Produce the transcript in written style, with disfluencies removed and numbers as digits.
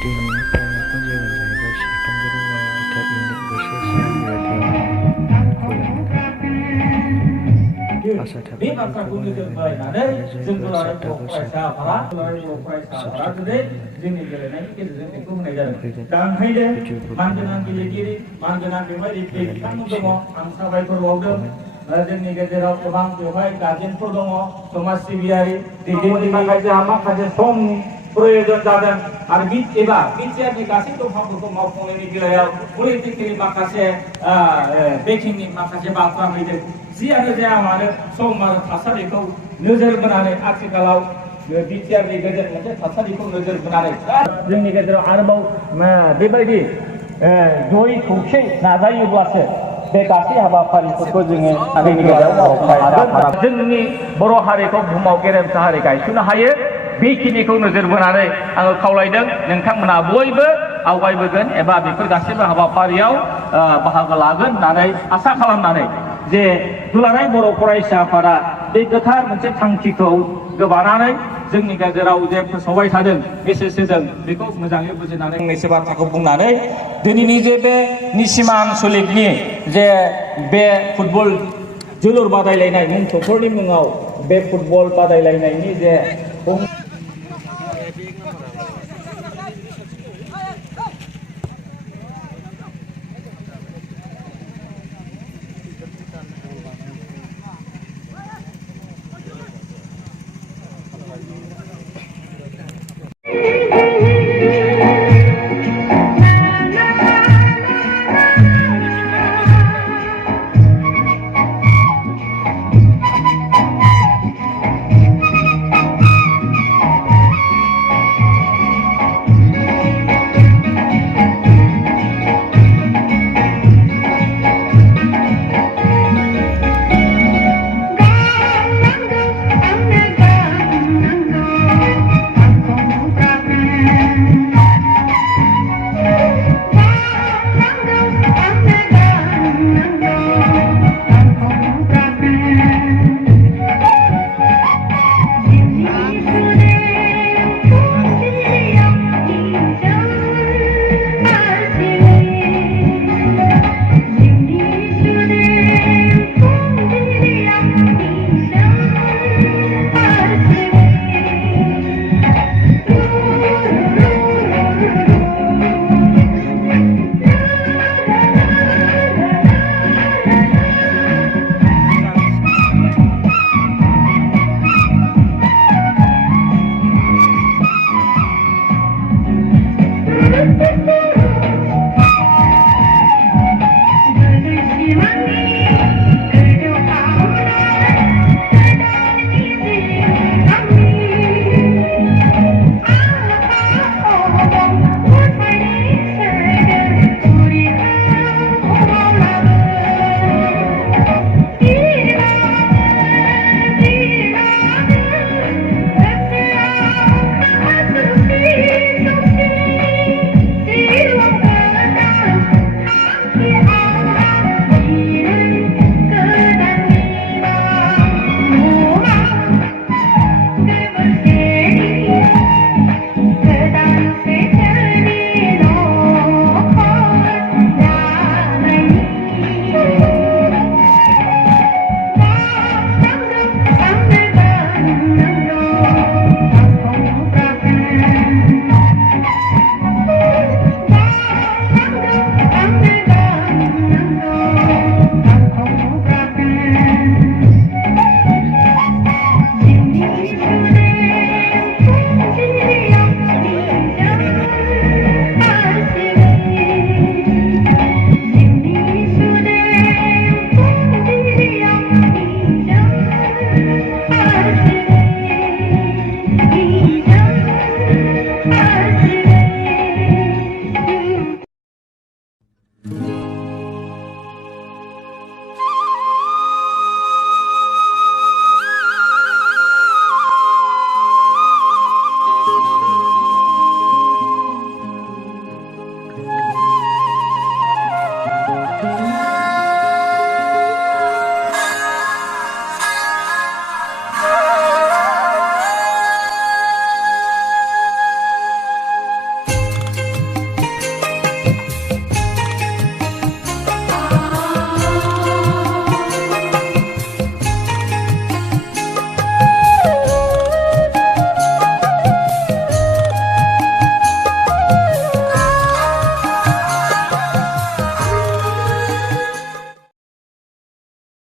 बे बाथ्राखौ नोजोर बोनानै जों दुलाराय बर' फरायसा आफादा दिनै जोंनि गेलेनायनि गेजेरजों बेखौ होनाय जादों। दा ओंखायनो मानगोनां गेलेगिरि मानगोनां बेवहाय बिथांमोन दङ आं साबायखर बावदों। जोंनि गेजेराव गोबां बेवहाय गार्जेनफोर दङ समाज सिबियारि दैदेनगिरि माखासे समनि प्रयोजन जादों आरो बिटिआरनि गासै दफाफोरखौ मावफुंनायनि बेलायाव पलिटिकेलि माखासे बेकिंनि माखासे बाथ्रा फैदों। जियानो जाया मानो सम आरो थासारिखौ नोजोर बोनानै आथिखालाव बिटिआरनि गेजेर मोनसे थासारिखौ नोजोर बोनानै जोंनि गेजेराव आरोबाव बेबायदि जयै खौसे नाजायोब्लासो बे गासै हाबाफारिफोरखौ जोङो जोंनि गेजेराव मावफुंनो हागोन। जोंनि बर' हारिखौ बुहुमाव गेरेमसा हारि गायसननो हायो। बेखिनिखौ नोजोर बोनानै आङो खावलायदों नोंथांमोना बयबो आवगायबोगोन एबा बेफोर गासैबो हाबाफारियाव बाहागो लागोन होननानै आसा खालामनानै जे दुलाराय बर' फरायसा आफादा बे गोथार मोनसे थांखिखौ गोबानानै जोंनि गेजेराव जे फोसावबाय थादों मेसेज होदों बेखौ मोजाङै बुजिनानै फंनैसो बाथ्राखौ बुंनानै दिनैनि जे बे निसिमा आन्सलिकनि जे बे फुटबल जोलुर बादायलायनाय मुंथफोरनि मुङाव बे फुटबल बादायलायनायनि जे